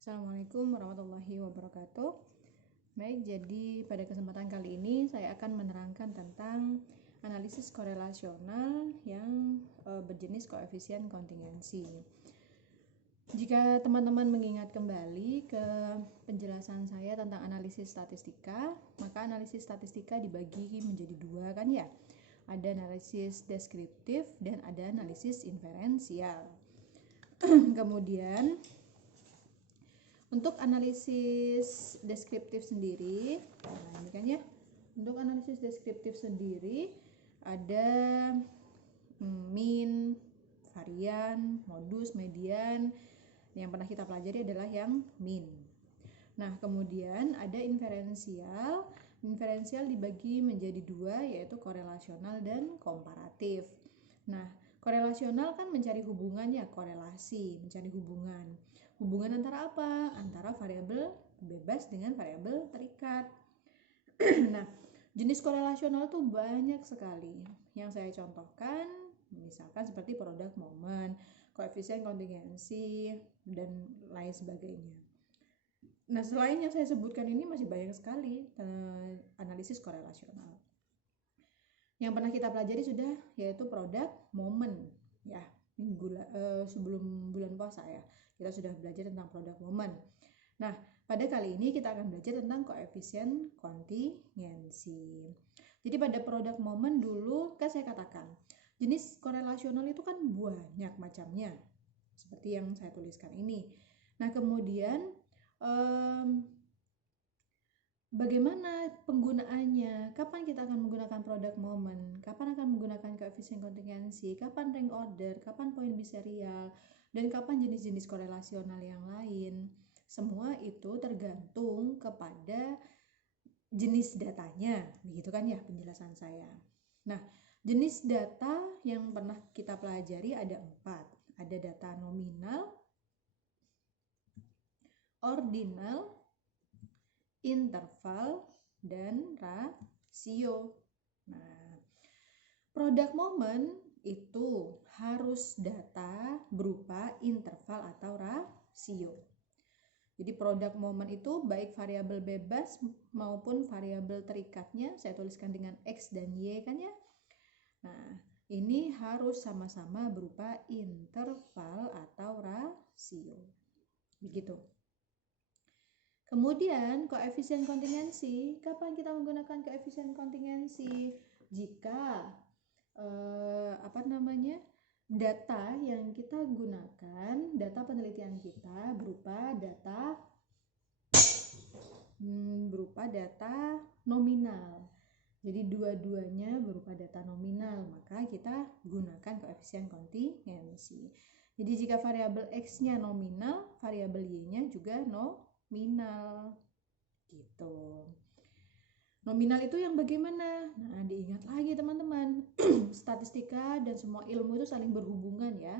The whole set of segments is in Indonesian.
Assalamualaikum warahmatullahi wabarakatuh. Baik, jadi pada kesempatan kali ini saya akan menerangkan tentang analisis korelasional yang berjenis koefisien kontingensi. Jika teman-teman mengingat kembali ke penjelasan saya tentang analisis statistika, maka analisis statistika dibagi menjadi dua kan ya. Ada analisis deskriptif dan ada analisis inferensial. Kemudian untuk analisis deskriptif sendiri, nah ini kan ya, untuk analisis deskriptif sendiri ada mean, varian, modus, median. Yang pernah kita pelajari adalah yang mean. Nah, kemudian ada inferensial. Inferensial dibagi menjadi dua, yaitu korelasional dan komparatif. Nah, korelasional kan mencari hubungannya, korelasi, mencari hubungan. Hubungan antara apa? Antara variabel bebas dengan variabel terikat. Nah, jenis korelasional tuh banyak sekali. Yang saya contohkan, misalkan seperti produk momen, koefisien kontingensi, dan lain sebagainya. Nah, selain yang saya sebutkan ini masih banyak sekali analisis korelasional. Yang pernah kita pelajari sudah, yaitu produk momen, ya, sebelum bulan puasa ya. Kita sudah belajar tentang produk momen. Nah, pada kali ini kita akan belajar tentang koefisien kontingensi. Jadi pada produk momen dulu kan saya katakan, jenis korelasional itu kan banyak macamnya, seperti yang saya tuliskan ini. Nah, kemudian bagaimana penggunaannya? Kapan kita akan menggunakan produk momen? Kapan akan menggunakan koefisien kontingensi? Kapan rank order? Kapan poin biserial? Dan kapan jenis-jenis korelasional yang lain? Semua itu tergantung kepada jenis datanya, begitu kan ya penjelasan saya. Nah, jenis data yang pernah kita pelajari ada 4. Ada data nominal, ordinal, interval, dan rasio. Nah, produk momen itu harus data berupa interval atau rasio. Jadi produk momen itu baik variabel bebas maupun variabel terikatnya saya tuliskan dengan X dan Y kan ya. Nah, ini harus sama-sama berupa interval atau rasio. Begitu. Kemudian koefisien kontingensi, kapan kita menggunakan koefisien kontingensi? Jika data yang kita gunakan, data penelitian kita berupa data nominal. Jadi dua-duanya berupa data nominal, maka kita gunakan koefisien kontingensi. Jadi jika variabel X-nya nominal, variabel Y-nya juga nominal. Gitu. Nominal itu yang bagaimana? Nah, diingat lagi teman-teman, statistika dan semua ilmu itu saling berhubungan ya.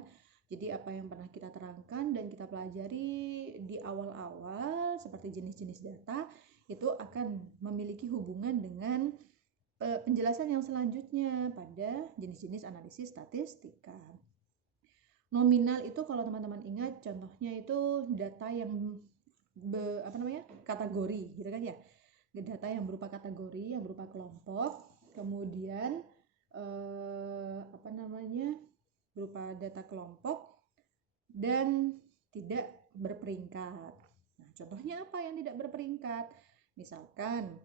Jadi apa yang pernah kita terangkan dan kita pelajari di awal-awal seperti jenis-jenis data itu akan memiliki hubungan dengan penjelasan yang selanjutnya pada jenis-jenis analisis statistika. Nominal itu kalau teman-teman ingat contohnya itu data yang kategori gitu kan ya. Data yang berupa kategori, yang berupa kelompok, kemudian berupa data kelompok dan tidak berperingkat. Nah, contohnya apa yang tidak berperingkat? Misalkan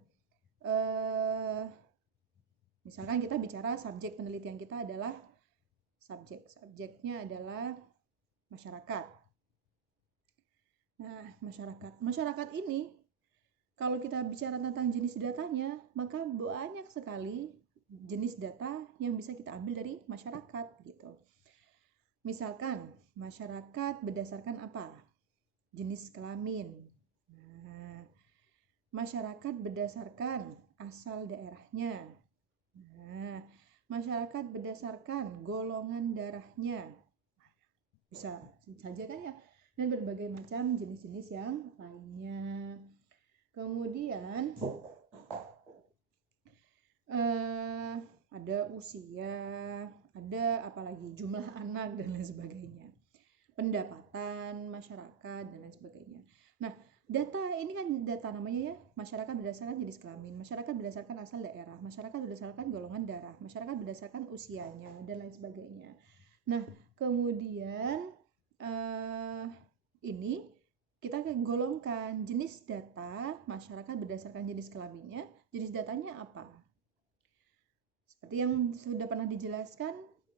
kita bicara subjek penelitian kita adalah subjeknya adalah masyarakat. Nah, masyarakat ini kalau kita bicara tentang jenis datanya, maka banyak sekali jenis data yang bisa kita ambil dari masyarakat gitu. Misalkan masyarakat berdasarkan apa? Jenis kelamin. Nah, masyarakat berdasarkan asal daerahnya. Nah, masyarakat berdasarkan golongan darahnya. Bisa saja kan ya? Dan berbagai macam jenis-jenis yang lainnya. Kemudian ada usia, ada apalagi jumlah anak dan lain sebagainya. pendapatan masyarakat dan lain sebagainya. Nah, data ini kan data namanya ya, masyarakat berdasarkan jenis kelamin, masyarakat berdasarkan asal daerah, masyarakat berdasarkan golongan darah, masyarakat berdasarkan usianya dan lain sebagainya. Nah, kemudian ini kita golongkan jenis data masyarakat berdasarkan jenis kelaminnya. Jenis datanya apa? Seperti yang sudah pernah dijelaskan,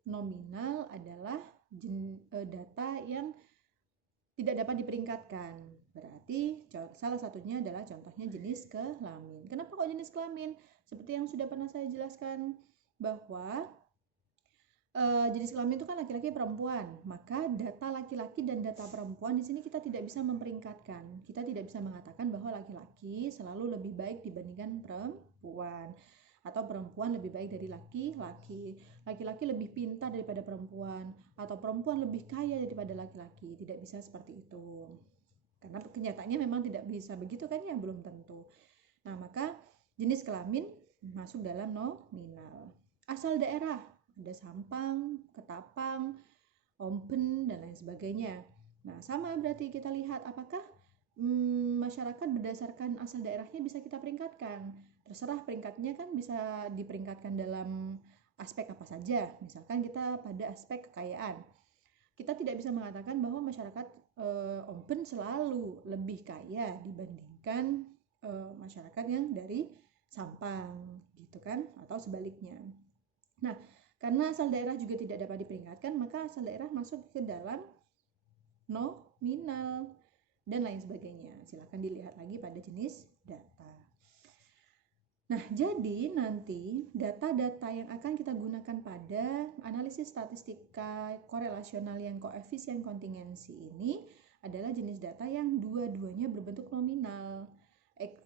nominal adalah data yang tidak dapat diperingkatkan. Berarti salah satunya adalah contohnya jenis kelamin. Kenapa kok jenis kelamin? Seperti yang sudah pernah saya jelaskan bahwa jenis kelamin itu kan laki-laki perempuan, maka data laki-laki dan data perempuan di sini kita tidak bisa memperingkatkan. Kita tidak bisa mengatakan bahwa laki-laki selalu lebih baik dibandingkan perempuan, atau perempuan lebih baik dari laki-laki. Laki-laki lebih pintar daripada perempuan, atau perempuan lebih kaya daripada laki-laki. Tidak bisa seperti itu. Karena kenyataannya memang tidak bisa begitu kan ya, belum tentu. Nah, maka jenis kelamin masuk dalam nominal. Asal daerah, ada Sampang, Ketapang, Ompen, dan lain sebagainya. Nah, sama berarti kita lihat apakah masyarakat berdasarkan asal daerahnya bisa kita peringkatkan. Terserah peringkatnya kan bisa diperingkatkan dalam aspek apa saja. Misalkan kita pada aspek kekayaan. Kita tidak bisa mengatakan bahwa masyarakat Ompen selalu lebih kaya dibandingkan masyarakat yang dari Sampang, gitu kan, atau sebaliknya. Nah, karena asal daerah juga tidak dapat diperingatkan, maka asal daerah masuk ke dalam nominal dan lain sebagainya. Silakan dilihat lagi pada jenis data. Nah, jadi nanti data-data yang akan kita gunakan pada analisis statistika korelasional yang koefisien kontingensi ini adalah jenis data yang dua-duanya berbentuk nominal.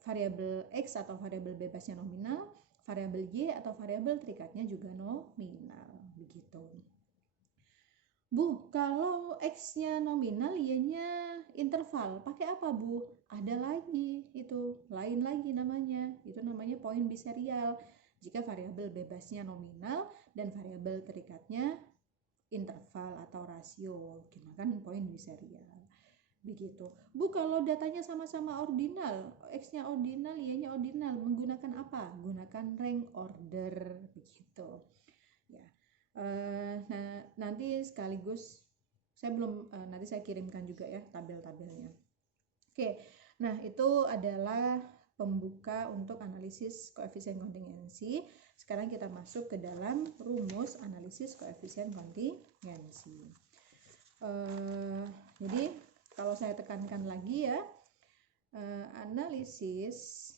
Variabel X atau variabel bebasnya nominal, variabel Y atau variabel terikatnya juga nominal, begitu. Bu, kalau X-nya nominal, Y-nya interval, pakai apa Bu? Ada lagi, itu lain lagi namanya, itu namanya poin biserial. Jika variabel bebasnya nominal dan variabel terikatnya interval atau rasio, gunakan poin biserial. Begitu. Bu, kalau datanya sama-sama ordinal, X-nya ordinal, Y-nya ordinal, menggunakan apa? Gunakan rank order, begitu. Ya. Nah, nanti sekaligus saya belum nanti saya kirimkan juga ya tabel-tabelnya. Oke. Nah, itu adalah pembuka untuk analisis koefisien kontingensi. Sekarang kita masuk ke dalam rumus analisis koefisien kontingensi. Jadi kalau saya tekankan lagi ya, analisis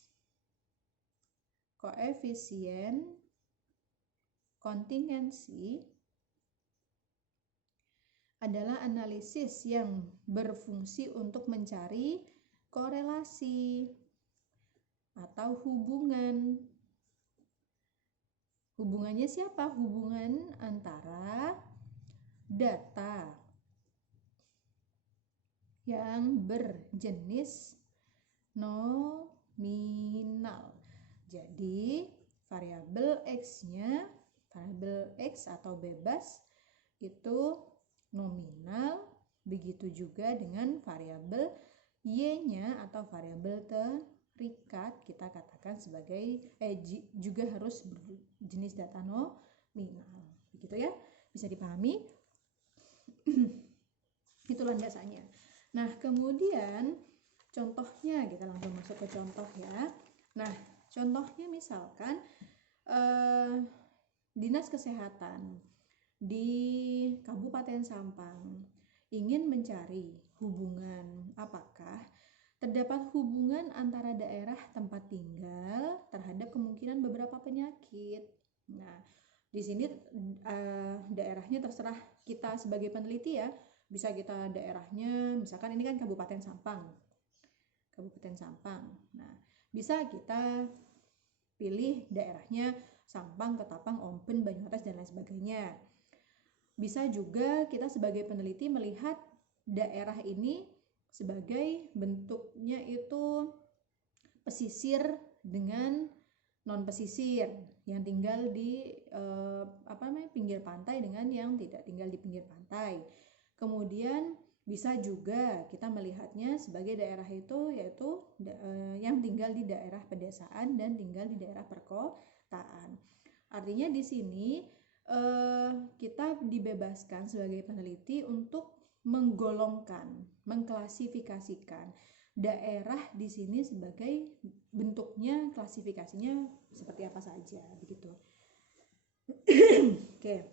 koefisien kontingensi adalah analisis yang berfungsi untuk mencari korelasi atau hubungan. Hubungannya siapa? Hubungan antara data yang berjenis nominal. Jadi variabel X-nya, variabel X atau bebas itu nominal, begitu juga dengan variabel Y-nya atau variabel terikat kita katakan sebagai juga harus berjenis data nominal. Begitu ya, bisa dipahami? Itu landasannya. Nah, kemudian contohnya kita langsung masuk ke contoh ya. Nah, contohnya misalkan Dinas Kesehatan di Kabupaten Sampang ingin mencari hubungan apakah terdapat hubungan antara daerah tempat tinggal terhadap kemungkinan beberapa penyakit. Nah, di sini daerahnya terserah kita sebagai peneliti ya. Bisa kita daerahnya, misalkan ini kan Kabupaten Sampang. Kabupaten Sampang. Nah, bisa kita pilih daerahnya Sampang, Ketapang, Ompen, Banyuates, dan lain sebagainya. Bisa juga kita sebagai peneliti melihat daerah ini sebagai bentuknya itu pesisir dengan non pesisir yang tinggal di pinggir pantai dengan yang tidak tinggal di pinggir pantai. Kemudian Bisa juga kita melihatnya sebagai daerah itu yaitu yang tinggal di daerah pedesaan dan tinggal di daerah perkotaan. Artinya di sini kita dibebaskan sebagai peneliti untuk menggolongkan, mengklasifikasikan daerah di sini sebagai bentuknya, klasifikasinya seperti apa saja, begitu. Oke.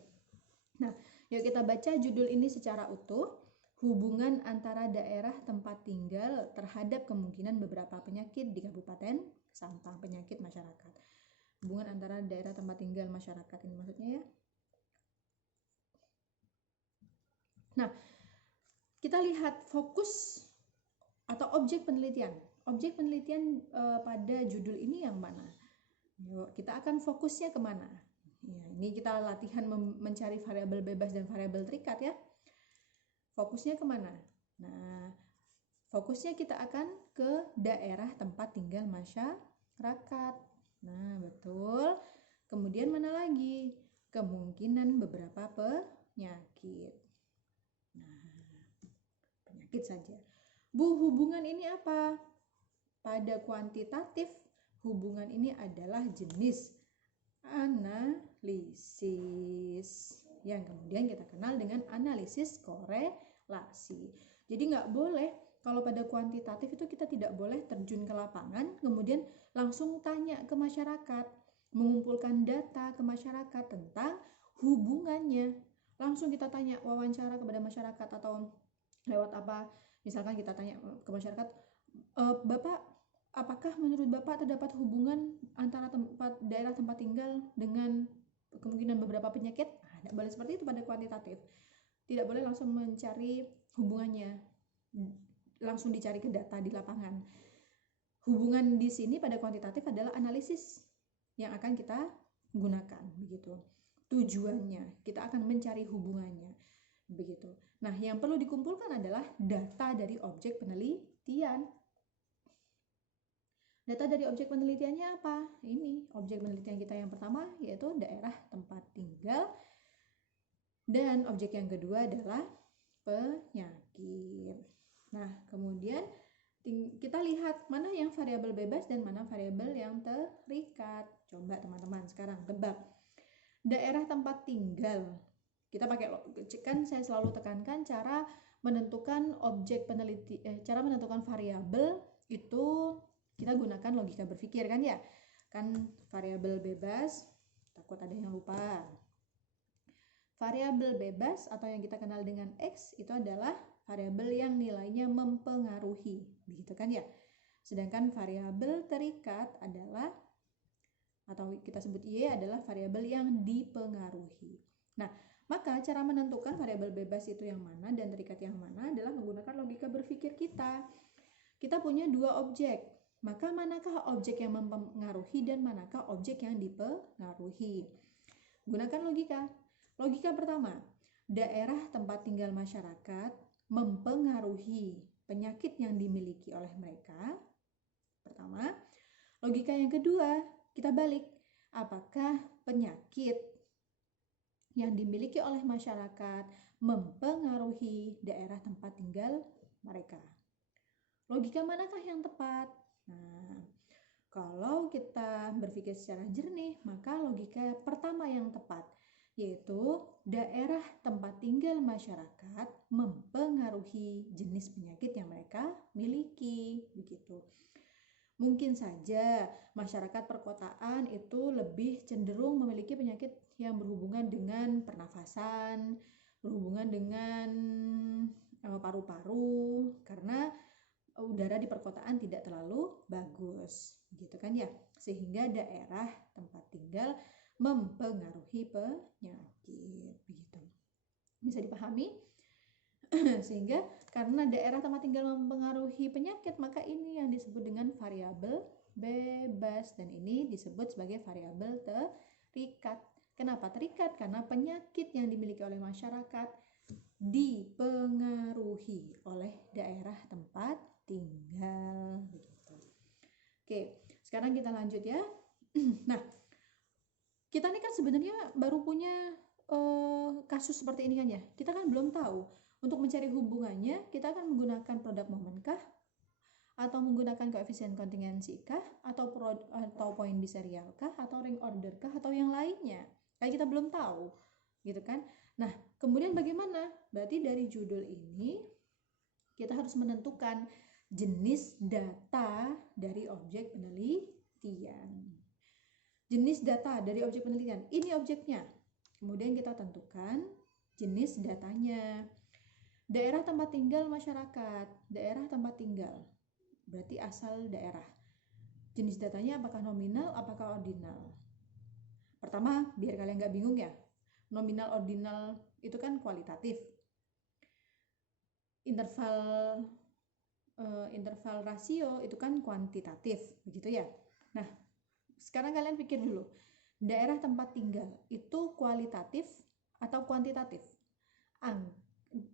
Nah, yuk kita baca judul ini secara utuh. Hubungan antara daerah tempat tinggal terhadap kemungkinan beberapa penyakit di Kabupaten Sampang, penyakit masyarakat. Hubungan antara daerah tempat tinggal masyarakat ini maksudnya ya. Nah, kita lihat fokus atau objek penelitian. Objek penelitian pada judul ini yang mana? Yuk, kita akan fokusnya kemana? Ya, ini kita latihan mencari variabel bebas dan variabel terikat ya. Fokusnya kemana? Nah, fokusnya kita akan ke daerah tempat tinggal masyarakat. Nah, betul. Kemudian mana lagi? Kemungkinan beberapa penyakit. Nah, penyakit saja. Bu, hubungan ini apa? Pada kuantitatif, hubungan ini adalah jenis analisis yang kemudian kita kenal dengan analisis korelasi. Jadi nggak boleh kalau pada kuantitatif itu kita tidak boleh terjun ke lapangan kemudian langsung tanya ke masyarakat, mengumpulkan data ke masyarakat tentang hubungannya. Langsung kita tanya, wawancara kepada masyarakat atau lewat apa, misalkan kita tanya ke masyarakat, Bapak, apakah menurut Bapak terdapat hubungan antara daerah tempat tinggal dengan kemungkinan beberapa penyakit? Tidak boleh seperti itu pada kuantitatif. Tidak boleh langsung mencari hubungannya, langsung dicari ke data di lapangan. Hubungan di sini pada kuantitatif adalah analisis yang akan kita gunakan, begitu. Tujuannya, kita akan mencari hubungannya, begitu. Nah, yang perlu dikumpulkan adalah data dari objek penelitian. Data dari objek penelitiannya apa? Ini objek penelitian kita yang pertama yaitu daerah tempat tinggal. Dan objek yang kedua adalah penyakit. Nah, kemudian kita lihat mana yang variabel bebas dan mana variabel yang terikat. Coba teman-teman sekarang tebak. Daerah tempat tinggal. Kita pakai, kan saya selalu tekankan cara menentukan objek cara menentukan variabel itu kita gunakan logika berpikir kan ya. Kan variabel bebas, takut ada yang lupa. Variabel bebas atau yang kita kenal dengan X itu adalah variabel yang nilainya mempengaruhi, begitu kan ya. Sedangkan variabel terikat adalah, atau kita sebut Y, adalah variabel yang dipengaruhi. Nah, maka cara menentukan variabel bebas itu yang mana dan terikat yang mana adalah menggunakan logika berpikir kita. Kita punya dua objek, maka manakah objek yang mempengaruhi dan manakah objek yang dipengaruhi? Gunakan logika. Logika pertama, daerah tempat tinggal masyarakat mempengaruhi penyakit yang dimiliki oleh mereka. Pertama. Logika yang kedua, kita balik. Apakah penyakit yang dimiliki oleh masyarakat mempengaruhi daerah tempat tinggal mereka? Logika manakah yang tepat? Nah, kalau kita berpikir secara jernih, maka logika pertama yang tepat, yaitu daerah tempat tinggal masyarakat mempengaruhi jenis penyakit yang mereka miliki, begitu. Mungkin saja masyarakat perkotaan itu lebih cenderung memiliki penyakit yang berhubungan dengan pernafasan, berhubungan dengan paru-paru, karena udara di perkotaan tidak terlalu bagus, gitu kan ya, sehingga daerah tempat tinggal mempengaruhi penyakit, begitu. Bisa dipahami? Sehingga karena daerah tempat tinggal mempengaruhi penyakit, maka ini yang disebut dengan variabel bebas dan ini disebut sebagai variabel terikat. Kenapa terikat? Karena penyakit yang dimiliki oleh masyarakat dipengaruhi oleh daerah tempat tinggal, begitu. Oke, sekarang kita lanjut ya. Nah, kita ini kan sebenarnya baru punya kasus seperti ini kan ya. Kita kan belum tahu Untuk mencari hubungannya, kita akan menggunakan produk momen kah, atau menggunakan koefisien kontingensi kah, atau poin biserial kah, atau ring order kah, atau yang lainnya. Kayak kita belum tahu, gitu kan. Nah, kemudian bagaimana? Berarti dari judul ini kita harus menentukan jenis data dari objek penelitian. Jenis data dari objek penelitian, ini objeknya. Kemudian kita tentukan jenis datanya. Daerah tempat tinggal masyarakat, daerah tempat tinggal, berarti asal daerah. Jenis datanya apakah nominal, apakah ordinal. Pertama, biar kalian nggak bingung ya, nominal, ordinal itu kan kualitatif. Interval rasio itu kan kuantitatif, begitu ya. Nah, sekarang kalian pikir dulu, daerah tempat tinggal itu kualitatif atau kuantitatif?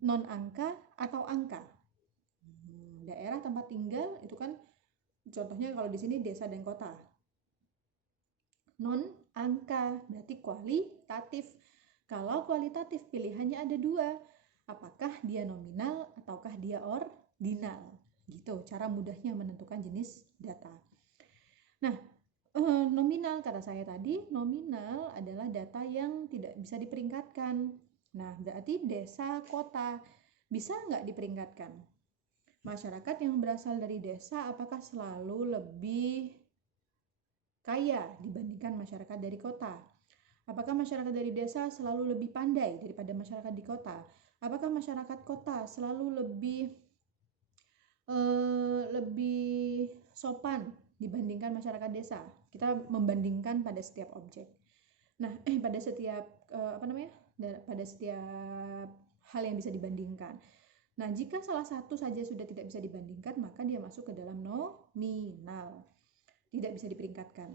Non angka atau angka? Daerah tempat tinggal itu kan contohnya kalau di sini desa dan kota. Non angka berarti kualitatif. Kalau kualitatif pilihannya ada dua, apakah dia nominal ataukah dia ordinal. Gitu cara mudahnya menentukan jenis data. Nah, nominal kata saya tadi, nominal adalah data yang tidak bisa diperingkatkan. Nah, berarti desa, kota bisa nggak diperingkatkan? Masyarakat yang berasal dari desa apakah selalu lebih kaya dibandingkan masyarakat dari kota? Apakah masyarakat dari desa selalu lebih pandai daripada masyarakat di kota? Apakah masyarakat kota selalu lebih sopan dibandingkan masyarakat desa? Kita membandingkan pada setiap objek. Nah, pada setiap pada setiap hal yang bisa dibandingkan. Nah, jika salah satu saja sudah tidak bisa dibandingkan, maka dia masuk ke dalam nominal. Tidak bisa diperingkatkan.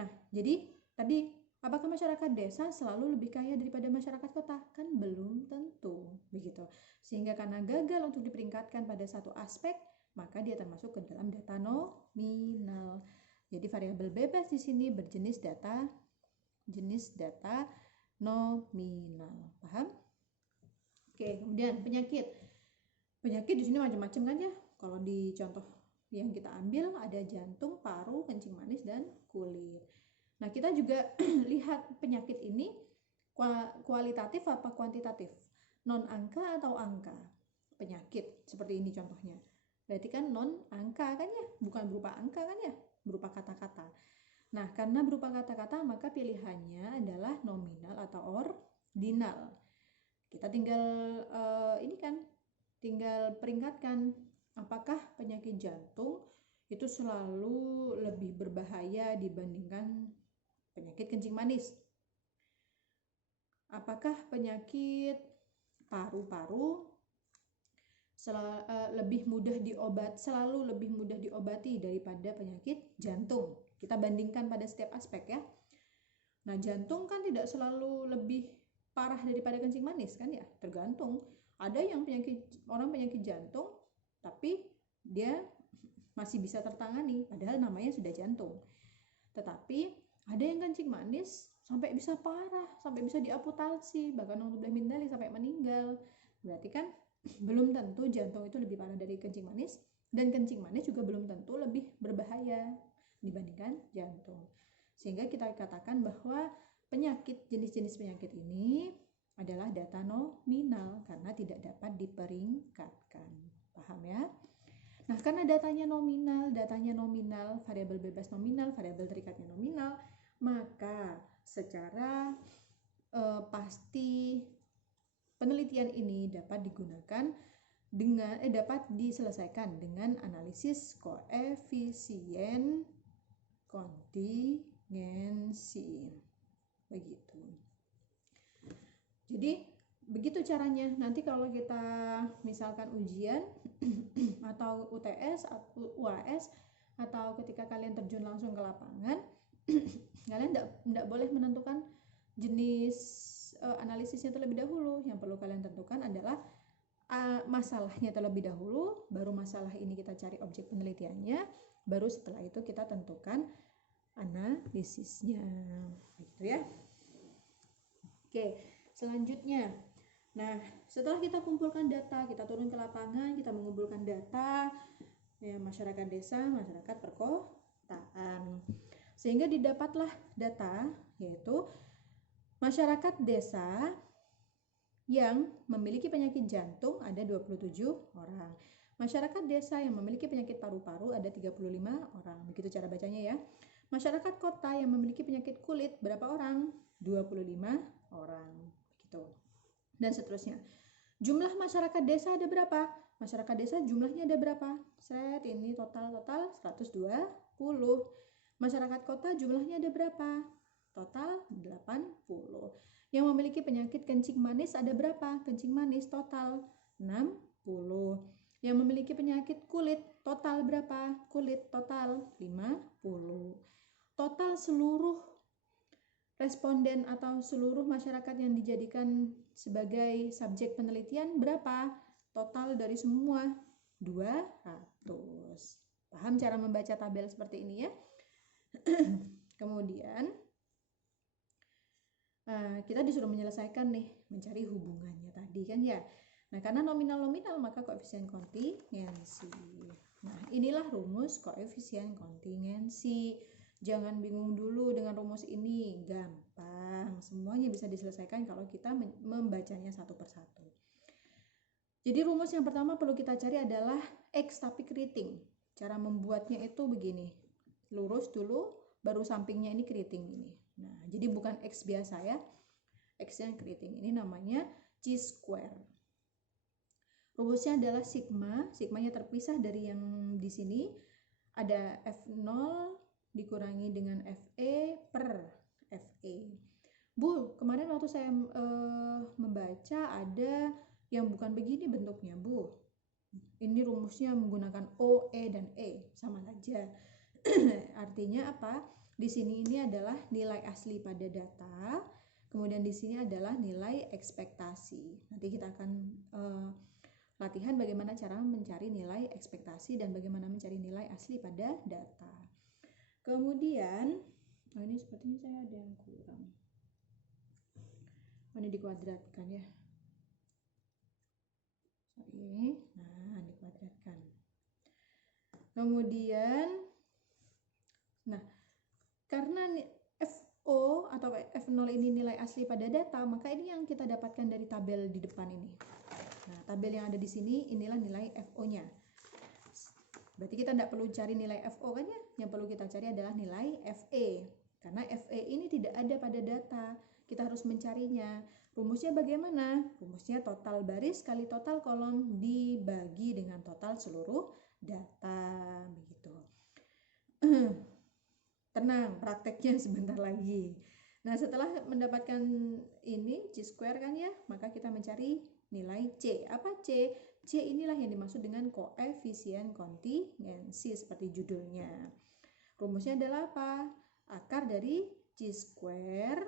Nah, jadi tadi apakah masyarakat desa selalu lebih kaya daripada masyarakat kota? Kan belum tentu, begitu. Sehingga karena gagal untuk diperingkatkan pada satu aspek, maka dia termasuk ke dalam data nominal. Jadi variabel bebas di sini berjenis data nominal. Paham? Oke, kemudian penyakit. Penyakit di sini macam-macam kan ya. Kalau di contoh yang kita ambil ada jantung, paru, kencing manis, dan kulit. Nah, kita juga lihat penyakit ini kualitatif apa kuantitatif? Non angka atau angka? Penyakit seperti ini contohnya. Berarti kan non angka kan ya, bukan berupa angka kan ya, berupa kata-kata. Nah, karena berupa kata-kata maka pilihannya adalah nominal atau ordinal. Kita tinggal tinggal peringkatkan apakah penyakit jantung itu selalu lebih berbahaya dibandingkan penyakit kencing manis. Apakah penyakit paru-paru selalu lebih mudah diobati daripada penyakit jantung. Kita bandingkan pada setiap aspek ya. Nah, jantung kan tidak selalu lebih parah daripada kencing manis kan ya, tergantung. Ada yang penyakit jantung tapi dia masih bisa tertangani padahal namanya sudah jantung. Tetapi ada yang kencing manis sampai bisa parah, sampai bisa diamputasi, bahkan untuk mindali sampai meninggal. Berarti kan belum tentu jantung itu lebih parah dari kencing manis, dan kencing manis juga belum tentu lebih berbahaya dibandingkan jantung. Sehingga kita katakan bahwa jenis-jenis penyakit ini adalah data nominal karena tidak dapat diperingkatkan. Paham ya? Nah, karena datanya nominal, variabel bebas nominal, variabel terikatnya nominal, maka secara pasti penelitian ini dapat diselesaikan dengan analisis koefisien kontingensi. Begitu. Jadi begitu caranya. Nanti kalau kita misalkan ujian atau UTS atau UAS atau ketika kalian terjun langsung ke lapangan, kalian tidak boleh menentukan jenis analisisnya terlebih dahulu. Yang perlu kalian tentukan adalah masalahnya terlebih dahulu, baru masalah ini kita cari objek penelitiannya, baru setelah itu kita tentukan analisisnya. Gitu ya. Oke. Selanjutnya, Nah, setelah kita kumpulkan data, kita turun ke lapangan, kita mengumpulkan data ya, masyarakat desa, masyarakat perkotaan. Sehingga didapatlah data, yaitu masyarakat desa yang memiliki penyakit jantung ada 27 orang. Masyarakat desa yang memiliki penyakit paru-paru ada 35 orang. Begitu cara bacanya ya. Masyarakat kota yang memiliki penyakit kulit berapa orang? 25 orang. Begitu. Dan seterusnya. Jumlah masyarakat desa ada berapa? Masyarakat desa jumlahnya ada berapa? Set, ini total 120. Masyarakat kota jumlahnya ada berapa? Total 80. Yang memiliki penyakit kencing manis ada berapa? Kencing manis total 60. Yang memiliki penyakit kulit total berapa? Kulit total 50. Total seluruh responden atau seluruh masyarakat yang dijadikan sebagai subjek penelitian berapa? Total dari semua 200. Paham cara membaca tabel seperti ini ya? Kemudian kita disuruh menyelesaikan nih, mencari hubungannya tadi kan ya. Nah, karena nominal-nominal maka koefisien kontingensi. Nah, inilah rumus koefisien kontingensi. Jangan bingung dulu dengan rumus ini, gampang. Semuanya bisa diselesaikan kalau kita membacanya satu persatu. Jadi rumus yang pertama perlu kita cari adalah X tapi keriting. Cara membuatnya itu begini. Lurus dulu, baru sampingnya ini keriting ini. Nah, jadi bukan X biasa ya. X yang keriting. Ini namanya chi-square. Rumusnya adalah sigma. Sigmanya terpisah dari yang di sini. Ada F0 dikurangi dengan FE per FE. Bu, kemarin waktu saya membaca ada yang bukan begini bentuknya, Bu. Ini rumusnya menggunakan O, E, dan E. Sama saja. Artinya apa? Di sini ini adalah nilai asli pada data, kemudian di sini adalah nilai ekspektasi. Nanti kita akan latihan bagaimana cara mencari nilai ekspektasi dan bagaimana mencari nilai asli pada data. Kemudian, ini sepertinya saya ada yang kurang. Ini dikuadratkan ya. Sorry. Nah, dikuadratkan. Kemudian, nah, karena FO atau F0 ini nilai asli pada data, maka ini yang kita dapatkan dari tabel di depan ini. Nah, tabel yang ada di sini, inilah nilai FO-nya. Berarti kita tidak perlu cari nilai FO kan ya? Yang perlu kita cari adalah nilai FE. Karena FE ini tidak ada pada data. Kita harus mencarinya. Rumusnya bagaimana? Rumusnya total baris kali total kolom dibagi dengan total seluruh data. Begitu. Tenang, prakteknya sebentar lagi. Nah, setelah mendapatkan ini chi-square kan ya, maka kita mencari nilai C. Apa C? C inilah yang dimaksud dengan koefisien kontingensi seperti judulnya. Rumusnya adalah apa? Akar dari chi-square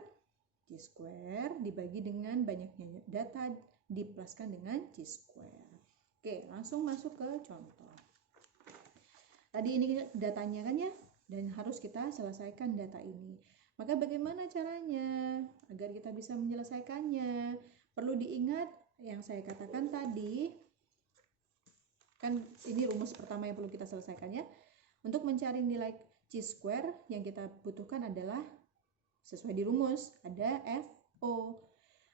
dibagi dengan banyaknya data dipluskan dengan chi-square. Oke, langsung masuk ke contoh. Tadi ini datanya kan ya, dan harus kita selesaikan data ini. Maka bagaimana caranya agar kita bisa menyelesaikannya? Perlu diingat yang saya katakan tadi, kan ini rumus pertama yang perlu kita selesaikan ya. Untuk mencari nilai chi-square yang kita butuhkan adalah sesuai di rumus, ada FO.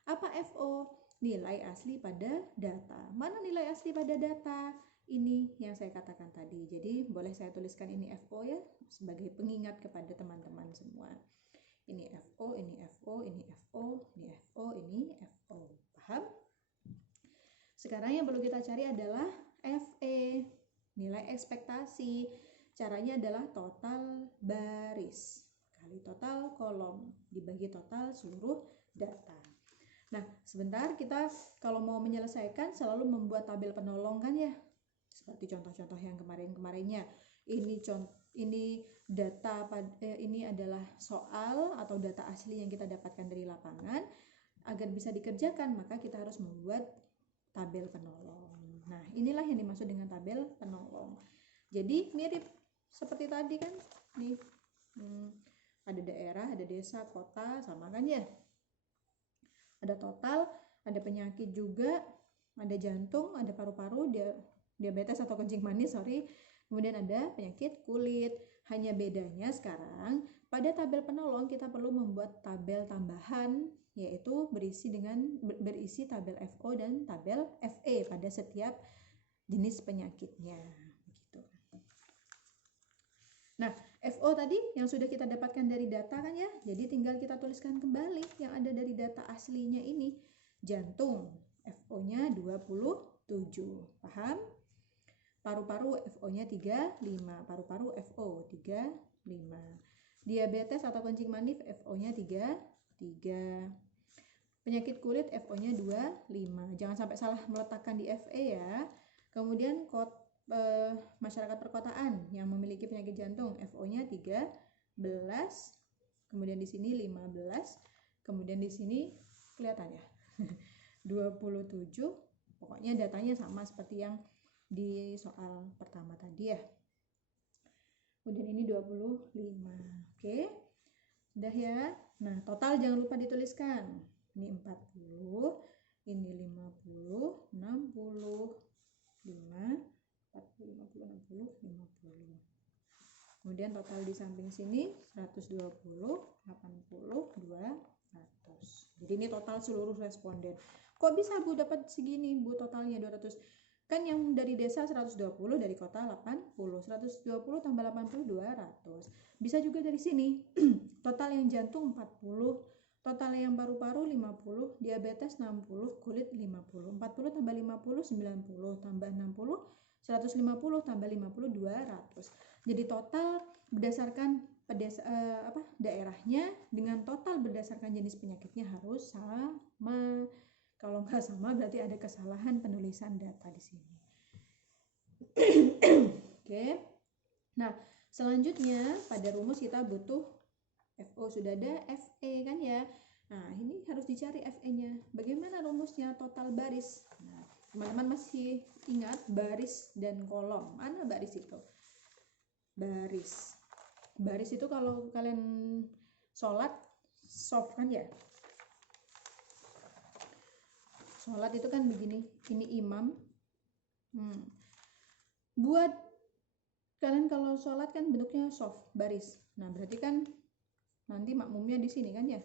Apa FO? Nilai asli pada data. Mana nilai asli pada data? Ini yang saya katakan tadi. Jadi boleh saya tuliskan ini FO ya, sebagai pengingat kepada teman-teman semua. Ini FO, ini FO, ini FO, ini FO, ini FO. Paham? Sekarang yang perlu kita cari adalah FE, nilai ekspektasi. Caranya adalah total baris kali total kolom dibagi total seluruh data. Nah, sebentar, kita kalau mau menyelesaikan selalu membuat tabel penolong kan ya, seperti contoh-contoh yang kemarin-kemarinnya. Ini data ini adalah soal atau data asli yang kita dapatkan dari lapangan. Agar bisa dikerjakan maka kita harus membuat tabel penolong. Nah, inilah yang dimaksud dengan tabel penolong. Jadi mirip seperti tadi kan, nih. Ada daerah, ada desa, kota, sama kan ya? Ada total, ada penyakit juga, ada jantung, ada paru-paru, diabetes atau kencing manis, kemudian ada penyakit kulit. Hanya bedanya sekarang pada tabel penolong kita perlu membuat tabel tambahan, yaitu berisi tabel FO dan tabel FE pada setiap jenis penyakitnya. Begitu. Nah, FO tadi yang sudah kita dapatkan dari data kan ya, jadi tinggal kita tuliskan kembali yang ada dari data aslinya ini. Jantung, FO-nya 27, paham? Paru-paru FO-nya 35, paru-paru FO 35. Diabetes atau kencing manis FO-nya 33. Penyakit kulit FO-nya 25. Jangan sampai salah meletakkan di FE ya. Kemudian masyarakat perkotaan yang memiliki penyakit jantung FO-nya 13. Kemudian di sini 15. Kemudian di sini kelihatan ya. 27. Pokoknya datanya sama seperti yang di soal pertama tadi ya. Kemudian ini 25. Oke. Sudah ya. Nah, total jangan lupa dituliskan. Ini 40, ini 50, 60, 5, 40, 50, 60, 50. Kemudian total di samping sini 120, 80, 200. Jadi ini total seluruh responden. Kok bisa Bu dapat segini Bu totalnya 200? Kan yang dari desa 120, dari kota 80. 120 tambah 80, 200. Bisa juga dari sini. Total yang jantung 40, total yang paru-paru 50, diabetes 60, kulit 50. 40 tambah 50, 90, tambah 60, 150, tambah 50, 200. Jadi total berdasarkan daerahnya dengan total berdasarkan jenis penyakitnya harus sama. Kalau nggak sama berarti ada kesalahan penulisan data di sini. Oke. Nah, selanjutnya pada rumus kita butuh FO sudah ada, FE kan ya. Nah, ini harus dicari FE-nya. Bagaimana rumusnya total baris? Nah, teman-teman masih ingat baris dan kolom. Mana baris itu? Baris. Baris itu kalau kalian sholat soft kan ya? Sholat itu kan begini, ini imam. Buat kalian kalau sholat kan bentuknya soft, baris. Nah, berarti kan nanti makmumnya di sini kan ya?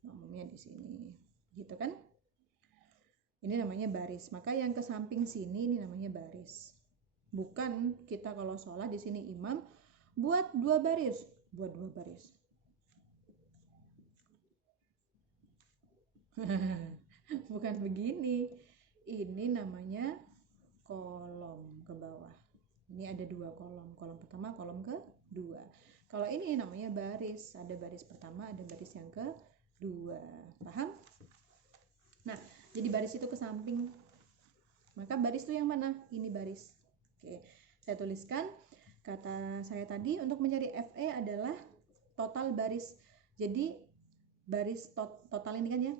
Makmumnya di sini, gitu kan? Ini namanya baris. Maka yang ke samping sini ini namanya baris. Bukan kita kalau sholat di sini imam buat 2 baris, buat 2 baris. Bukan begini. Ini namanya kolom ke bawah. Ini ada 2 kolom. Kolom pertama, kolom kedua. Kalau ini namanya baris. Ada baris pertama, ada baris yang kedua. Paham? Nah, jadi baris itu ke samping. Maka baris itu yang mana? Ini baris. Oke, saya tuliskan. Kata saya tadi untuk mencari FE adalah total baris. Jadi baris total ini kan ya?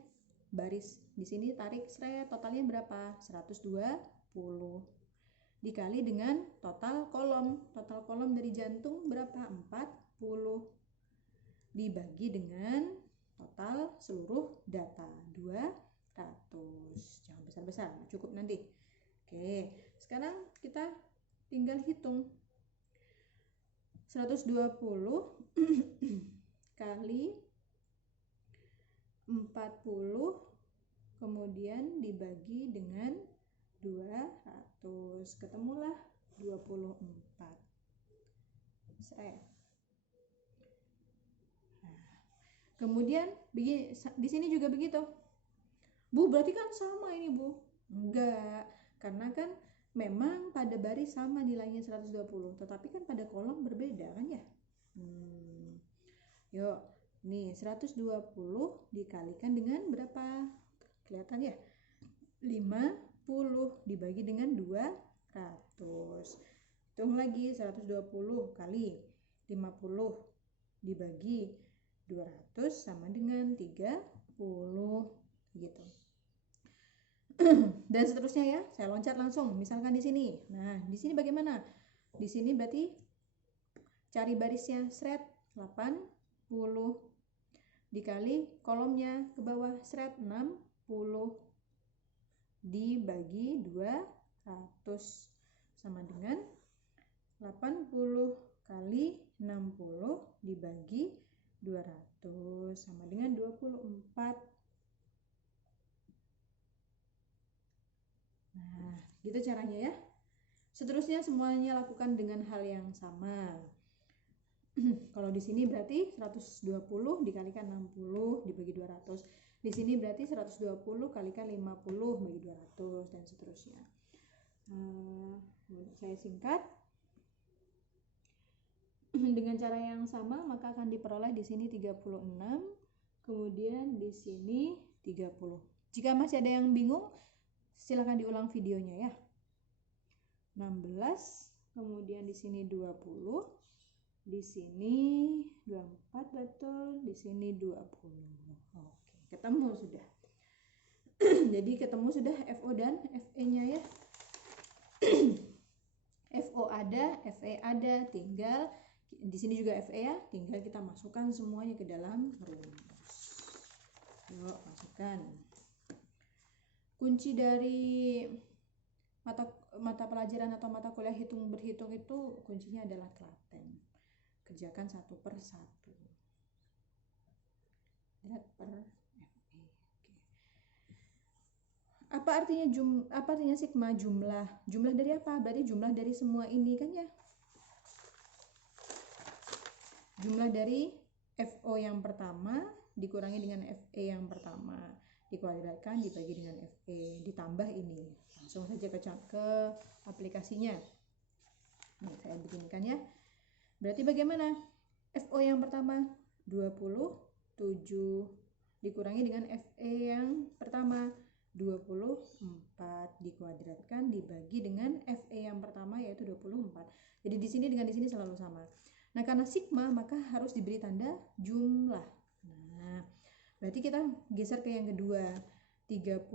Baris di sini tarik totalnya berapa? 120 dikali dengan total kolom dari jantung berapa? 40 dibagi dengan total seluruh data 200. Jangan besar-besar, cukup nanti. Oke, sekarang kita tinggal hitung 120 kali 40 kemudian dibagi dengan 200, ketemulah 24. Nah, kemudian di sini juga begitu. Bu, berarti kan sama ini Bu? Enggak, karena kan memang pada baris sama nilainya 120, tetapi kan pada kolom berbeda kan ya? Yuk, nih 120 dikalikan dengan berapa? Kelihatan ya? 50 dibagi dengan 200. Hitung lagi 120 kali 50 dibagi 200 sama dengan 30 gitu. Dan seterusnya ya, saya loncat langsung. Misalkan di sini. Nah, di sini bagaimana? Di sini berarti cari barisnya 80. dikali kolomnya ke bawah, seret 60 dibagi 200 sama dengan 80 kali 60 dibagi 200 sama dengan 24. Nah, gitu caranya ya. Seterusnya semuanya lakukan dengan hal yang sama. Kalau di sini berarti 120 dikalikan 60 dibagi 200. Di sini berarti 120 kalikan 50 bagi 200 dan seterusnya. Saya singkat. Dengan cara yang sama maka akan diperoleh di sini 36, kemudian di sini 30. Jika masih ada yang bingung, silakan diulang videonya ya. 16, kemudian di sini 20, di sini 24 betul, di sini 20. Oke, ketemu sudah. Jadi ketemu sudah FO dan FE-nya ya. FO ada, FE ada, tinggal di sini juga FE ya, tinggal kita masukkan semuanya ke dalam rumus. Yuk, masukkan. Kunci dari mata pelajaran atau mata kuliah hitung berhitung itu kuncinya adalah telaten. Kerjakan satu per satu. Lihat per FE. Apa artinya sigma? Jumlah. Jumlah dari apa? Berarti jumlah dari semua ini kan ya? Jumlah dari FO yang pertama dikurangi dengan FE yang pertama, dikuadratkan dibagi dengan FE, ditambah ini. Langsung saja ke aplikasinya. Nah, saya bikinkan ya. Berarti bagaimana? FO yang pertama 27 dikurangi dengan FE yang pertama 24 dikuadratkan dibagi dengan FE yang pertama yaitu 24. Jadi di sini dengan di sini selalu sama. Nah, karena sigma maka harus diberi tanda jumlah. Nah, berarti kita geser ke yang kedua. 35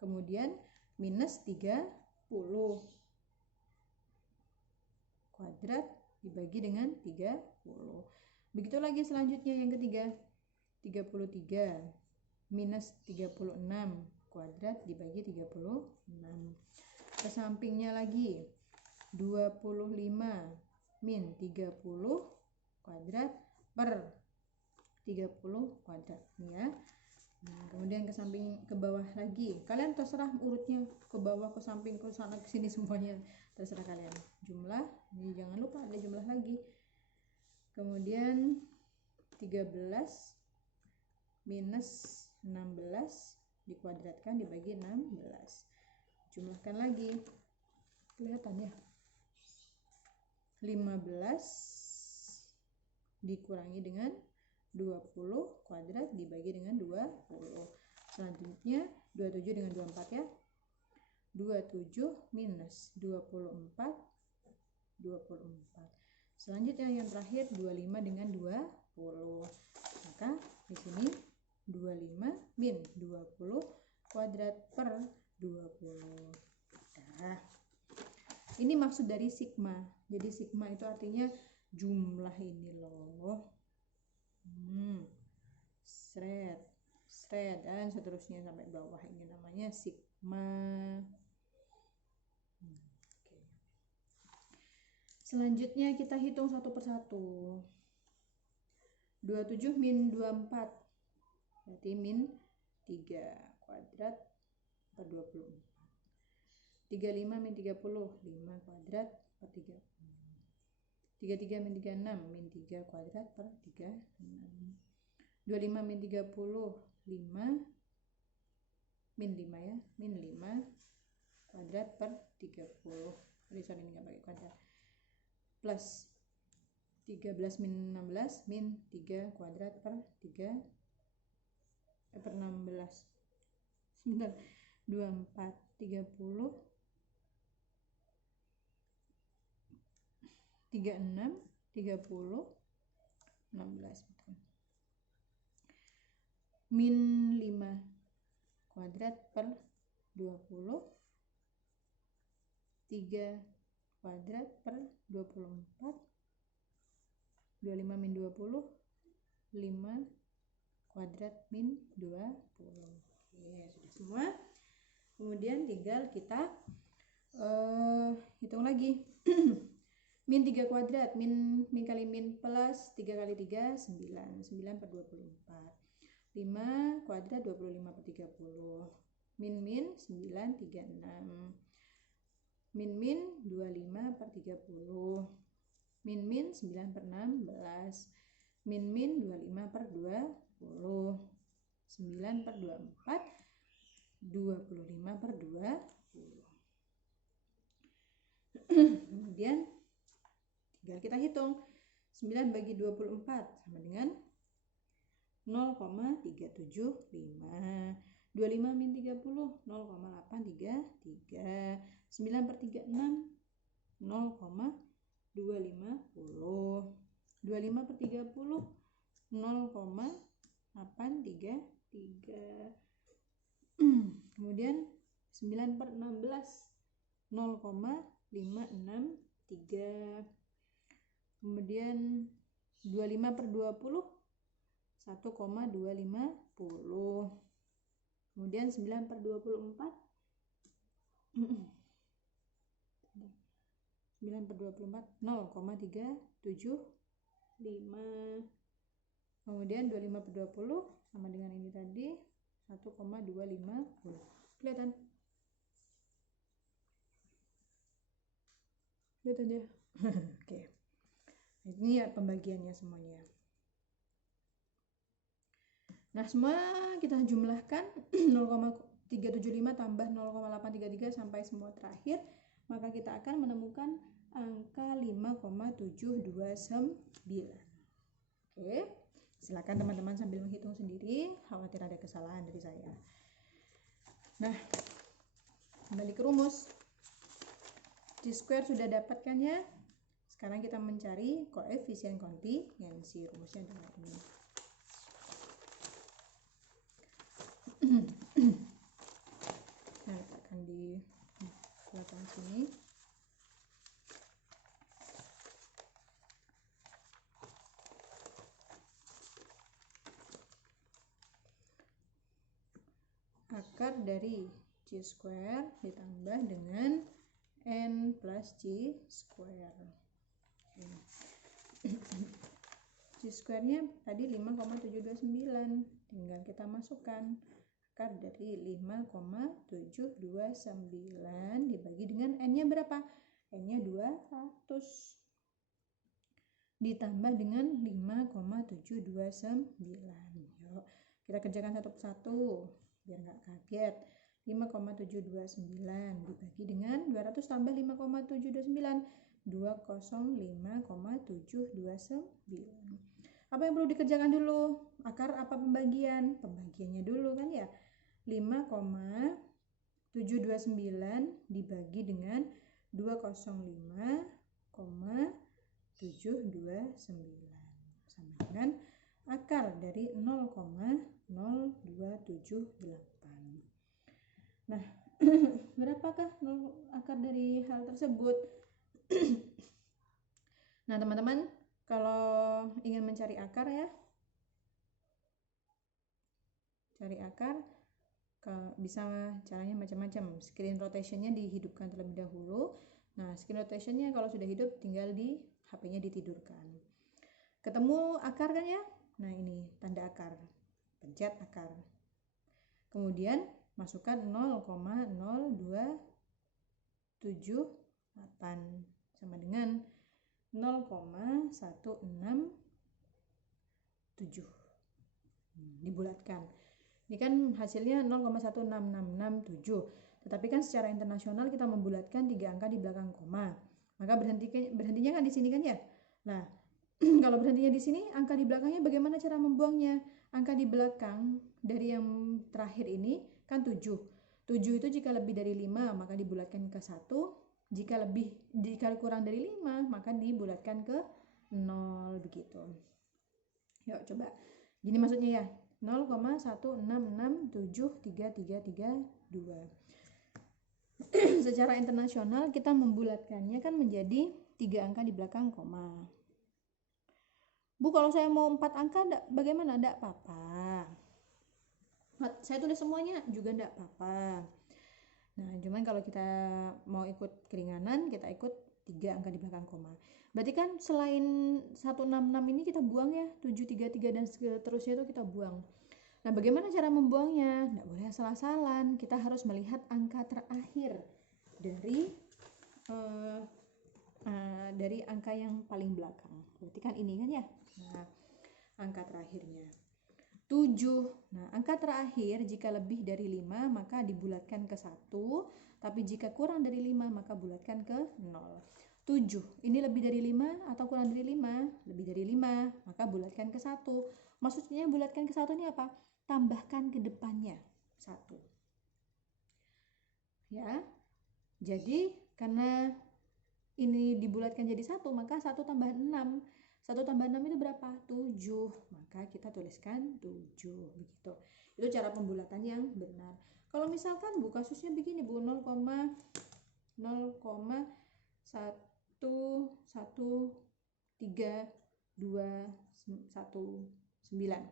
kemudian minus 30 kuadrat dibagi dengan 30. Begitu lagi selanjutnya yang ketiga. 33 minus 36 kuadrat dibagi 36. Ke sampingnya lagi 25 min 30 kuadrat per 30 kuadrat ya. Nah, kemudian ke samping ke bawah lagi. Kalian terserah urutnya ke bawah, ke samping, ke sana, ke sini semuanya terserah kalian. Jumlah, ini jangan lupa ada jumlah lagi. Kemudian 13 minus 16 dikuadratkan dibagi 16. Jumlahkan lagi. Kelihatan ya. 15 dikurangi dengan 20 kuadrat dibagi dengan 20. Selanjutnya 27 dengan 24 ya. 27 minus 24 24. Selanjutnya yang terakhir 25 dengan 20. Maka di sini 25 min 20 kuadrat per 20. Nah, ini maksud dari sigma. Jadi sigma itu artinya jumlah ini loh. Seret dan seterusnya sampai bawah, ini namanya sigma. Oke. Selanjutnya kita hitung satu persatu. 27 min 24 berarti min 3 kuadrat per 24. 35 min 30 5 kuadrat per 30. 33 min 36 min 3 kuadrat per 36. 25 min 30 5 min 5 ya, min 5 kuadrat per 30. Sorry ini nggak pakai kuadrat. Plus 13 min 16 min 3 kuadrat per 3 per 16. Sebentar. 24 30 36 30 16 betul. Min 5 kuadrat per 20 3 kuadrat per 24. 25 min 20 kuadrat min 20. Oke, sudah semua. Kemudian tinggal kita hitung lagi. Min 3 kuadrat, min kali min plus 3 kali 3, 9. 9 per 24. 5 kuadrat 25 per 30. Min 9, 36. Min 25 per 30. Min 9 per 16. Min 25 per 20. 9 per 24. 25 per 20. Kemudian tinggal kita hitung. 9 bagi 24 sama dengan 0,375. 25 min 30 0,833. 9 per 36 0,250. 25 per 30 0,833. Kemudian 9 per 16 0,563. Kemudian 25 per 20 1,250. Kemudian 9 per 24 9 per 24 0,375. Kemudian 25 per 20 sama dengan ini tadi 1,250. Kelihatan? Kelihatan ya? Oke. Ini ya pembagiannya semuanya. Nah, semua kita jumlahkan 0,375 tambah 0,833 sampai semua terakhir, maka kita akan menemukan angka 5,729. Oke. Silakan teman-teman sambil menghitung sendiri, khawatir ada kesalahan dari saya. Nah, kembali ke rumus. C² sudah dapatkan ya. Sekarang kita mencari koefisien kontingensi. Rumusnya adalah ini. Nah, letakkan di belakang sini. Akar dari C² ditambah dengan N plus C². C²-nya tadi 5,729. Tinggal kita masukkan. Akar dari 5,729 dibagi dengan N-nya berapa? N-nya 200. Ditambah dengan 5,729. Yuk, kita kerjakan satu persatu biar nggak kaget. 5,729 dibagi dengan 200 tambah 5,729. 205,729. Apa yang perlu dikerjakan dulu? Akar apa pembagian? Pembagiannya dulu kan ya. 5,729 dibagi dengan 205,729 sama dengan akar dari 0,0278. Nah, berapakah akar dari hal tersebut? Nah, teman-teman, kalau ingin mencari akar ya, cari akar bisa caranya macam-macam. Screen rotationnya dihidupkan terlebih dahulu. Nah, screen rotationnya kalau sudah hidup tinggal di HP-nya ditidurkan. Ketemu akar kan ya? Nah, ini tanda akar. Pencet akar. Kemudian masukkan 0,0278 sama dengan 0,167. Dibulatkan. Ini kan hasilnya 0,16667. Tetapi kan secara internasional kita membulatkan 3 angka di belakang koma. Maka berhentinya kan di sini kan ya? Nah, kalau berhentinya di sini, angka di belakangnya bagaimana cara membuangnya? Angka di belakang dari yang terakhir ini kan 7. 7 itu jika lebih dari 5 maka dibulatkan ke 1. Jika kurang dari 5 maka dibulatkan ke 0 begitu. Yuk coba. Gini maksudnya ya. 0,1667332. Secara internasional kita membulatkannya kan menjadi 3 angka di belakang koma. Bu, kalau saya mau 4 angka bagaimana? Enggak apa-apa. Saya tulis semuanya juga enggak apa-apa. Nah, cuman kalau kita mau ikut keringanan, kita ikut 3 angka di belakang koma. Berarti kan selain 166 ini kita buang ya, 733 dan seterusnya itu kita buang. Nah, bagaimana cara membuangnya? Nggak boleh asal-asalan. Kita harus melihat angka terakhir dari angka yang paling belakang. Berarti kan ini kan ya. Nah, angka terakhirnya 7. Nah, angka terakhir jika lebih dari 5 maka dibulatkan ke 1, tapi jika kurang dari 5 maka bulatkan ke 0. 7. Ini lebih dari 5 atau kurang dari 5? Lebih dari 5, maka bulatkan ke 1. Maksudnya bulatkan ke 1 ini apa? Tambahkan ke depannya 1. Ya. Jadi karena ini dibulatkan jadi 1, maka 1 tambah 6. 1 tambah 6 itu berapa? 7. Maka kita tuliskan 7 begitu. Itu cara pembulatan yang benar. Kalau misalkan Bu, kasusnya begini Bu, 0,0113219.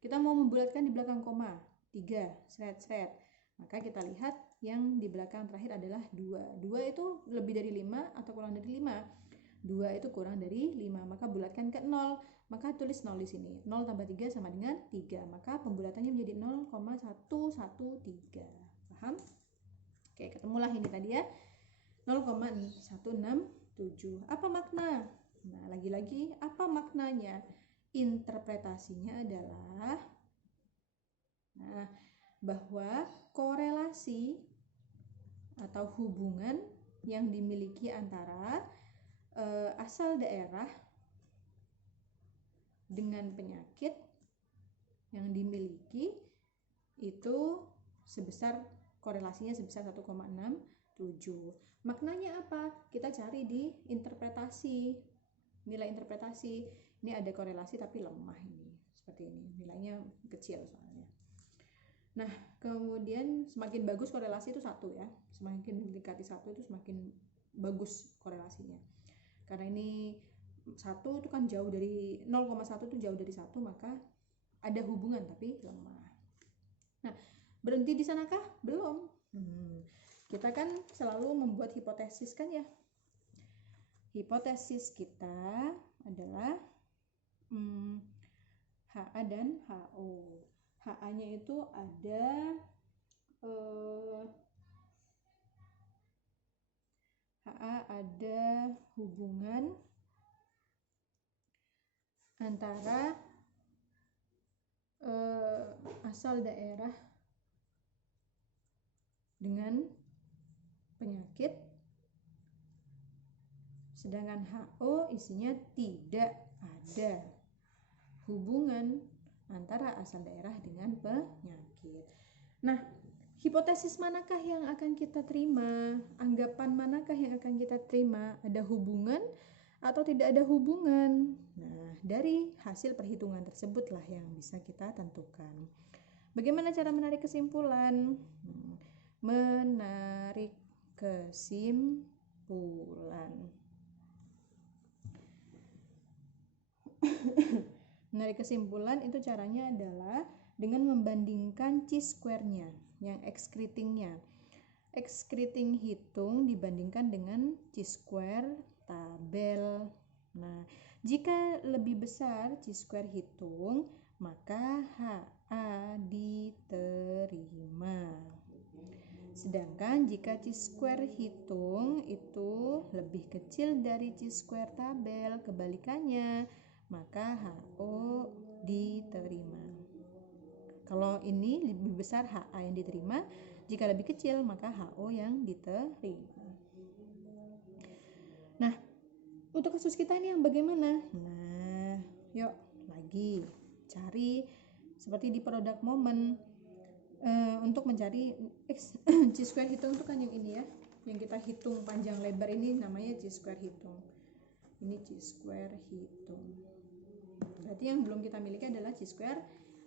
Kita mau membulatkan di belakang koma 3, seret. Maka kita lihat yang di belakang terakhir adalah 2. 2 itu lebih dari 5 atau kurang dari 5? 2 itu kurang dari 5, maka bulatkan ke 0. Maka tulis 0 di sini. 0 tambah 3 sama dengan 3. Maka pembulatannya menjadi 0,113. Paham? Oke, ketemulah ini tadi ya. 0,167. Apa makna? Nah, lagi-lagi apa maknanya? Interpretasinya adalah bahwa korelasi atau hubungan yang dimiliki antara asal daerah dengan penyakit yang dimiliki itu korelasinya sebesar 1,67. Maknanya apa? Kita cari di interpretasi, nilai interpretasi. Ini ada korelasi tapi lemah ini, seperti ini, nilainya kecil soalnya. Nah, kemudian semakin bagus korelasi itu 1 ya, semakin mendekati 1 itu semakin bagus korelasinya. Karena ini 1 itu kan jauh dari 0,1 itu jauh dari 1, maka ada hubungan tapi lemah. Nah, berhenti di sanakah? Belum. Kita kan selalu membuat hipotesis kan ya. Hipotesis kita adalah HA dan HO. HA-nya itu ada hubungan antara asal daerah dengan penyakit, sedangkan HO isinya tidak ada hubungan antara asal daerah dengan penyakit. Nah, hipotesis manakah yang akan kita terima? Anggapan manakah yang akan kita terima? Ada hubungan atau tidak ada hubungan? Nah, dari hasil perhitungan tersebutlah yang bisa kita tentukan. Bagaimana cara menarik kesimpulan? Menarik kesimpulan. Menarik kesimpulan itu caranya adalah dengan membandingkan chi-square-nya, yang excreting-nya. Excreting hitung dibandingkan dengan chi-square tabel. Nah, jika lebih besar chi-square hitung, maka HA diterima. Sedangkan jika chi-square hitung itu lebih kecil dari chi-square tabel, kebalikannya, maka HO diterima. Kalau ini lebih besar HA yang diterima, jika lebih kecil maka HO yang diterima. Nah, untuk kasus kita ini yang bagaimana? Nah, yuk lagi cari seperti di product moment. Untuk mencari chi-square hitung itu kan yang ini ya, yang kita hitung panjang lebar ini namanya chi-square hitung. Ini chi-square hitung. Berarti yang belum kita miliki adalah chi-square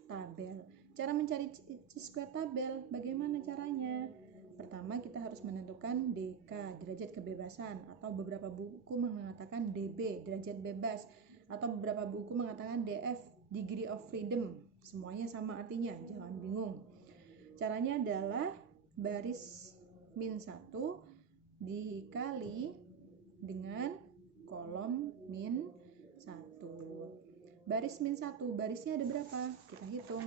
tabel. Cara mencari chi-square tabel, bagaimana caranya? Pertama kita harus menentukan DK, derajat kebebasan, atau beberapa buku mengatakan DB, derajat bebas. Atau beberapa buku mengatakan DF, degree of freedom. Semuanya sama artinya, jangan bingung. Caranya adalah baris min 1 dikali dengan kolom min 1. Baris min 1, barisnya ada berapa? Kita hitung.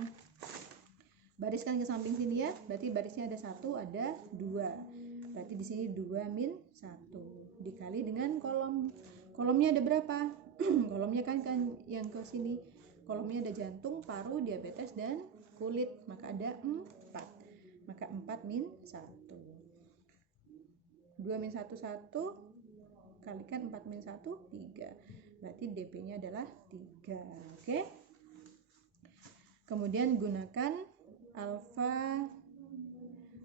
Bariskan ke samping sini ya, berarti barisnya ada 1, ada 2. Berarti di sini 2 min 1 dikali dengan kolomnya ada berapa? Kolomnya kan yang ke sini. Kolomnya ada jantung, paru, diabetes, dan kulit. Maka ada 4. Maka 4 min 1. 2 min 1, 1. Kalikan 4 min 1, 3. Berarti DP-nya adalah 3. Oke. Kemudian gunakan alfa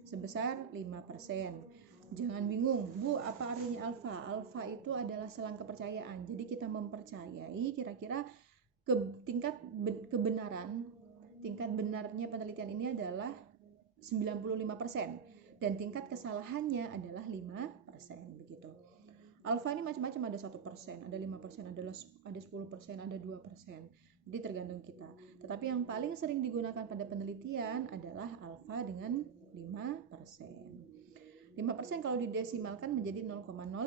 sebesar 5%. Jangan bingung, Bu, apa artinya alfa? Alfa itu adalah selang kepercayaan. Jadi kita mempercayai kira-kira tingkat benarnya penelitian ini adalah 95% dan tingkat kesalahannya adalah 5%, begitu. Alfa ini macam-macam, ada 1%, ada 5%, ada 10%, ada 2%. Jadi tergantung kita. Tetapi yang paling sering digunakan pada penelitian adalah alfa dengan 5%. 5% kalau didesimalkan menjadi 0,05.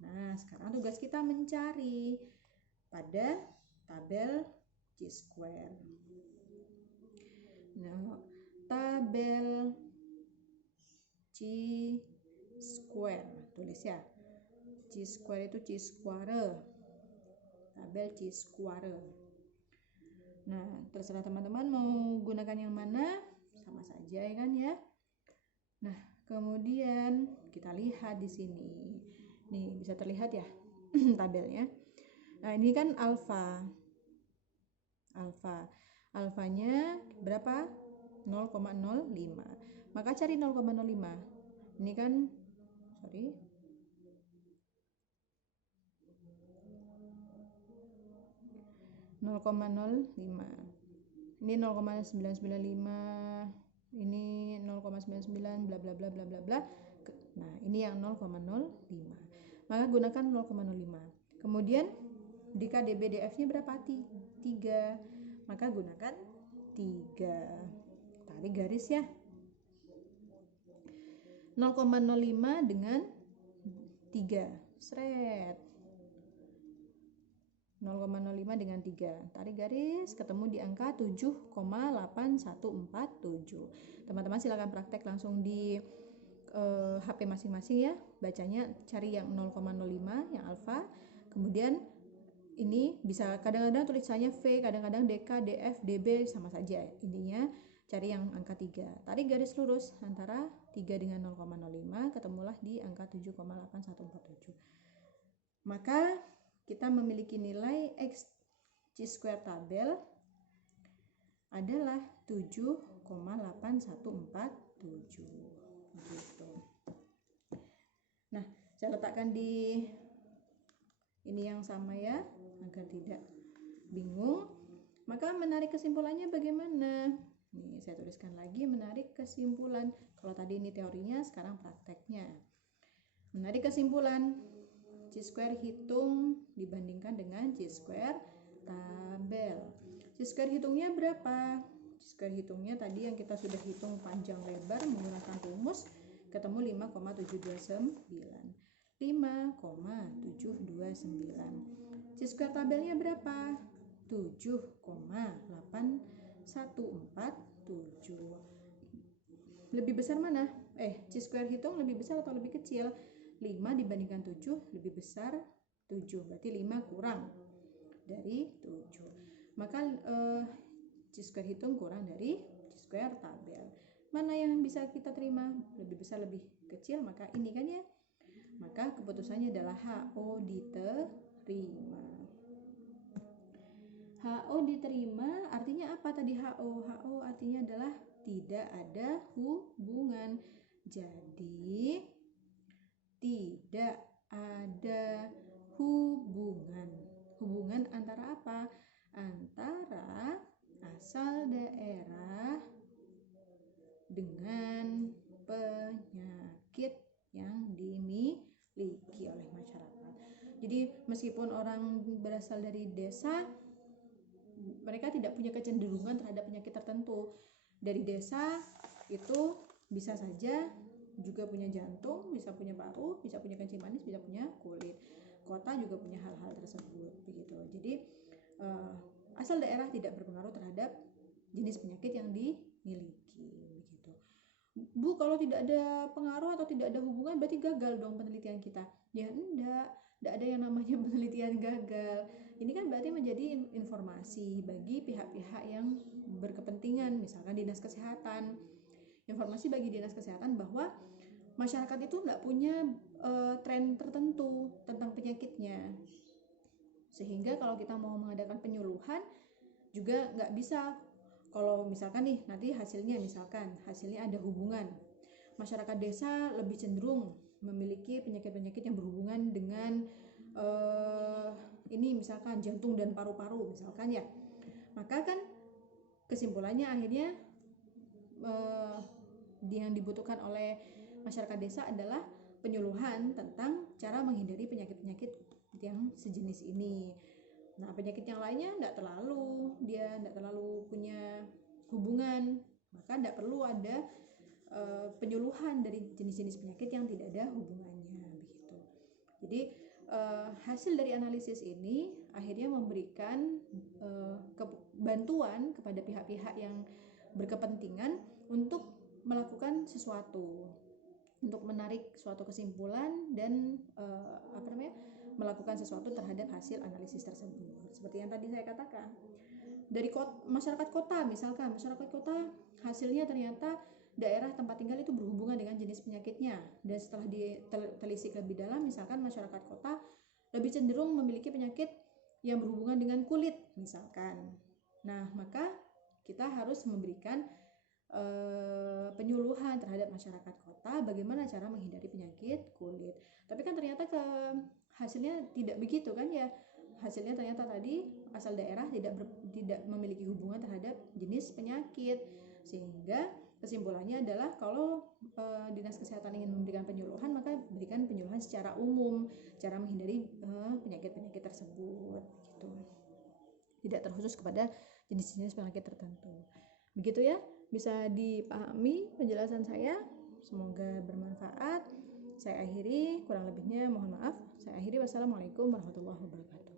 Nah, sekarang tugas kita mencari pada tabel chi-square. Nah, tabel chi-square, tulis ya. Chi-square itu chi-square. Tabel chi-square. Nah, terserah teman-teman mau gunakan yang mana, sama saja ya kan ya. Nah, kemudian kita lihat di sini. Nih, bisa terlihat ya tabelnya. Nah, ini kan alfa. Alfanya berapa? 0,05. Maka cari 0,05. Ini kan 0,05. Ini 0,995. Ini 0,99 bla bla bla bla bla bla. Nah, ini yang 0,05. Maka gunakan 0,05. Kemudian jika DB/DF-nya berapa? 3. Maka gunakan 3. Tarik garis ya. 0,05 dengan 3. Sret. 0,05 dengan 3. Tarik garis, ketemu di angka 7,8147. Teman-teman silakan praktek langsung di HP masing-masing ya. Bacanya cari yang 0,05 yang alfa. Kemudian ini bisa kadang-kadang tulisannya V, kadang-kadang DK, DF, DB sama saja. Intinya cari yang angka 3. Tarik garis lurus antara 3 dengan 0,05, ketemulah di angka 7,8147. Maka kita memiliki nilai X chi-square tabel adalah 7,8147 gitu. Nah, saya letakkan di ini yang sama ya, agar tidak bingung. Maka menarik kesimpulannya bagaimana? Nih, saya tuliskan lagi menarik kesimpulan. Kalau tadi ini teorinya, sekarang prakteknya. Menarik kesimpulan. Chi-square hitung dibandingkan dengan chi-square tabel. Chi-square hitungnya berapa? Chi-square hitungnya tadi yang kita sudah hitung panjang lebar menggunakan rumus, ketemu 5,729. 5,729. Chi-square tabelnya berapa? 7,8147. Lebih besar mana? Chi-square hitung lebih besar atau lebih kecil? 5 dibandingkan 7 lebih besar 7. Berarti 5 kurang dari 7. Maka chi-square hitung kurang dari chi-square tabel. Mana yang bisa kita terima? Lebih besar, lebih kecil, maka ini kan ya. Maka keputusannya adalah HO diterima. HO diterima artinya apa tadi HO? HO artinya adalah tidak ada hubungan. Jadi tidak ada hubungan. Hubungan antara apa? Antara asal daerah dengan penyakit yang dimiliki oleh masyarakat. Di Jadi meskipun orang berasal dari desa, mereka tidak punya kecenderungan terhadap penyakit tertentu. Dari desa itu bisa saja juga punya jantung, bisa punya paru, bisa punya kencing manis, bisa punya kulit. Kota juga punya hal-hal tersebut begitu. Jadi asal daerah tidak berpengaruh terhadap jenis penyakit yang dimiliki begitu. Bu, kalau tidak ada pengaruh atau tidak ada hubungan berarti gagal dong penelitian kita. Ya enggak ada yang namanya penelitian gagal. Ini kan berarti menjadi informasi bagi pihak-pihak yang berkepentingan, misalkan dinas kesehatan. Informasi bagi dinas kesehatan bahwa masyarakat itu nggak punya tren tertentu tentang penyakitnya. Sehingga kalau kita mau mengadakan penyuluhan juga nggak bisa. Kalau misalkan nih nanti hasilnya ada hubungan, masyarakat desa lebih cenderung memiliki penyakit-penyakit yang berhubungan dengan ini misalkan jantung dan paru-paru misalkan ya, maka kan kesimpulannya akhirnya yang dibutuhkan oleh masyarakat desa adalah penyuluhan tentang cara menghindari penyakit-penyakit yang sejenis ini. Nah, penyakit yang lainnya tidak terlalu punya hubungan, maka tidak perlu ada penyuluhan dari jenis-jenis penyakit yang tidak ada hubungannya begitu. Jadi hasil dari analisis ini akhirnya memberikan bantuan kepada pihak-pihak yang berkepentingan untuk melakukan sesuatu, untuk menarik suatu kesimpulan dan melakukan sesuatu terhadap hasil analisis tersebut. Seperti yang tadi saya katakan, dari masyarakat kota misalkan, masyarakat kota hasilnya ternyata daerah tempat tinggal itu berhubungan dengan jenis penyakitnya, dan setelah ditelisik lebih dalam, misalkan masyarakat kota lebih cenderung memiliki penyakit yang berhubungan dengan kulit misalkan. Nah, maka kita harus memberikan penyuluhan terhadap masyarakat kota bagaimana cara menghindari penyakit kulit. Tapi kan ternyata hasilnya tidak begitu kan ya. Hasilnya ternyata tadi asal daerah tidak memiliki hubungan terhadap jenis penyakit, sehingga kesimpulannya adalah kalau dinas kesehatan ingin memberikan penyuluhan, maka berikan penyuluhan secara umum cara menghindari penyakit-penyakit tersebut gitu. Tidak terkhusus kepada jenis-jenis penyakit tertentu. Begitu ya, bisa dipahami penjelasan saya. Semoga bermanfaat. Saya akhiri, kurang lebihnya mohon maaf. Saya akhiri, wassalamualaikum warahmatullahi wabarakatuh.